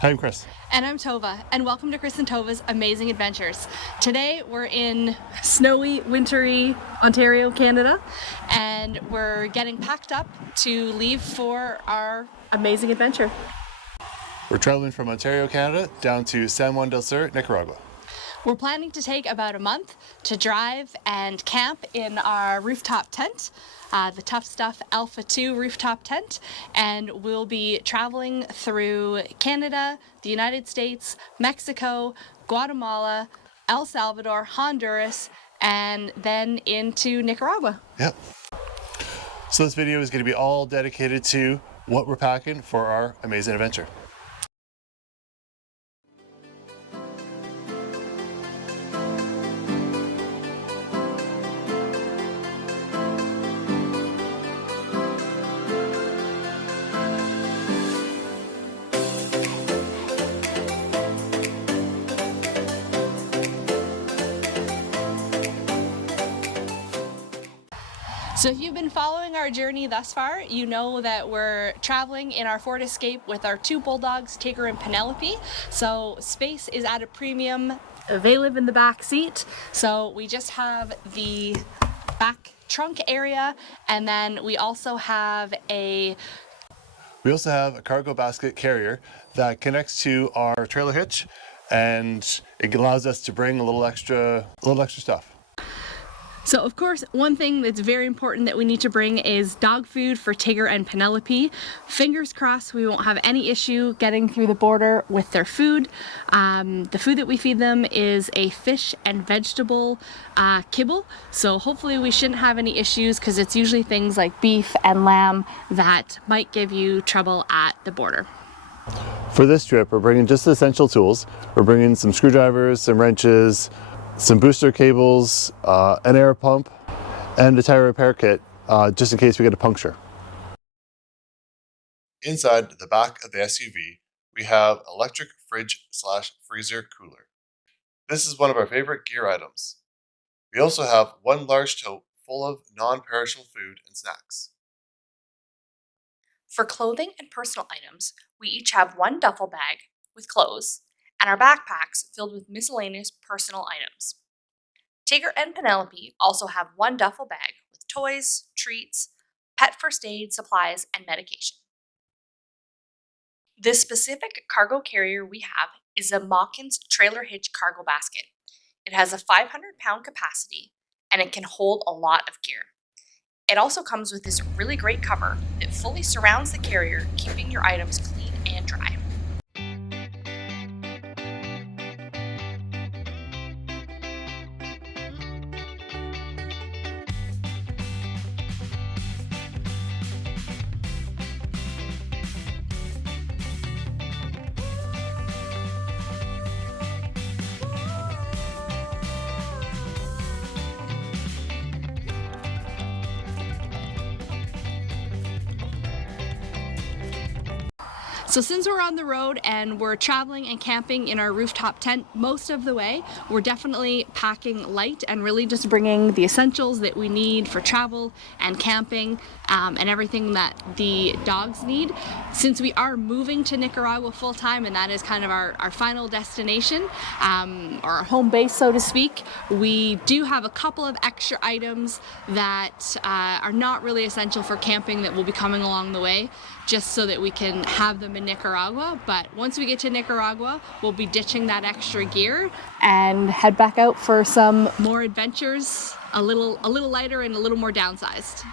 Hi, I'm Chris. And I'm Tovah, and welcome to Chris and Tovah's Amazing Adventures. Today we're in snowy, wintry Ontario, Canada, and we're getting packed up to leave for our amazing adventure. We're traveling from Ontario, Canada, down to San Juan del Sur, Nicaragua. We're planning to take about a month to drive and camp in our rooftop tent, the Tough Stuff Alpha 2 rooftop tent, and we'll be traveling through Canada, the United States, Mexico, Guatemala, El Salvador, Honduras, and then into Nicaragua. Yep. So this video is going to be all dedicated to what we're packing for our amazing adventure. So if you've been following our journey thus far, you know that we're traveling in our Ford Escape with our two bulldogs, Tigger and Penelope. So space is at a premium. They live in the back seat, so we just have the back trunk area, and then we also have a cargo basket carrier that connects to our trailer hitch, and it allows us to bring a little extra stuff. So of course, one thing that's very important that we need to bring is dog food for Tigger and Penelope. Fingers crossed we won't have any issue getting through the border with their food. The food that we feed them is a fish and vegetable kibble. So hopefully we shouldn't have any issues, because it's usually things like beef and lamb that might give you trouble at the border. For this trip, we're bringing just the essential tools. We're bringing some screwdrivers, some wrenches, some booster cables, an air pump, and a tire repair kit, just in case we get a puncture. Inside the back of the SUV, we have electric fridge/freezer cooler. This is one of our favorite gear items. We also have one large tote full of non-perishable food and snacks. For clothing and personal items, we each have one duffel bag with clothes, and our backpacks filled with miscellaneous personal items. Tigger and Penelope also have one duffel bag with toys, treats, pet first aid supplies, and medication. This specific cargo carrier we have is a Mawkins trailer hitch cargo basket. It has a 500-pound capacity, and it can hold a lot of gear. It also comes with this really great cover that fully surrounds the carrier, keeping your items clean and dry. So since we're on the road and we're traveling and camping in our rooftop tent most of the way, we're definitely packing light and really just bringing the essentials that we need for travel and camping, and everything that the dogs need. Since we are moving to Nicaragua full time, and that is kind of our final destination, or our home base, so to speak, we do have a couple of extra items that are not really essential for camping that will be coming along the way, just so that we can have them in Nicaragua. But once we get to Nicaragua, we'll be ditching that extra gear and head back out for some more adventures, a little lighter and a little more downsized.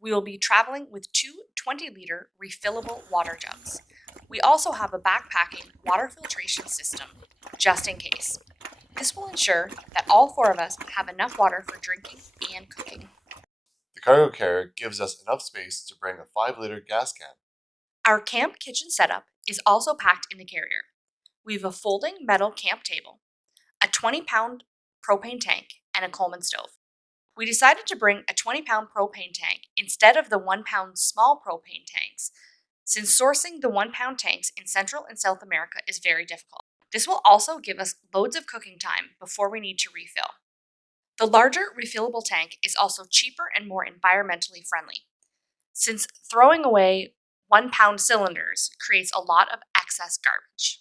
We will be traveling with two 20-liter refillable water jugs. We also have a backpacking water filtration system, just in case. This will ensure that all four of us have enough water for drinking and cooking. The cargo carrier gives us enough space to bring a 5-liter gas can. Our camp kitchen setup is also packed in the carrier. We have a folding metal camp table, a 20-pound propane tank, and a Coleman stove. We decided to bring a 20-pound propane tank instead of the 1-pound small propane tanks, since sourcing the 1-pound tanks in Central and South America is very difficult. This will also give us loads of cooking time before we need to refill. The larger refillable tank is also cheaper and more environmentally friendly, since throwing away 1-pound cylinders creates a lot of excess garbage.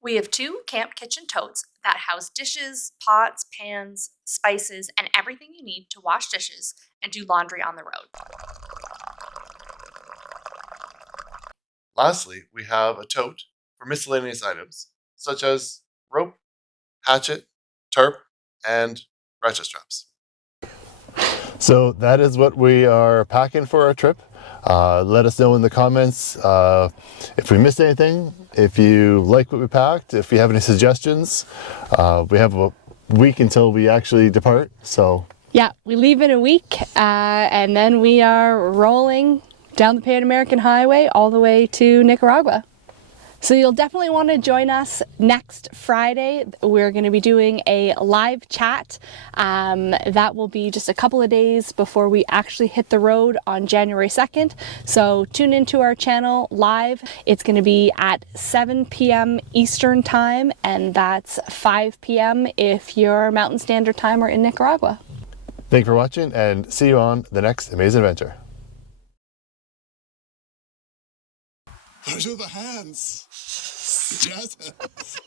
We have 2 camp kitchen totes that house dishes, pots, pans, spices, and everything you need to wash dishes and do laundry on the road. Lastly, we have a tote for miscellaneous items such as rope, hatchet, tarp, and ratchet straps. So that is what we are packing for our trip. Let us know in the comments if we missed anything, if you like what we packed, if you have any suggestions. We have a week until we actually depart, so. Yeah, we leave in a week and then we are rolling down the Pan American Highway all the way to Nicaragua. So you'll definitely want to join us next Friday. We're going to be doing a live chat. That will be just a couple of days before we actually hit the road on January 2nd. So tune into our channel live. It's going to be at 7 p.m. Eastern Time, and that's 5 p.m. if you're Mountain Standard Time or in Nicaragua. Thank you for watching, and see you on the next amazing adventure. Those are the hands. Jazz hands.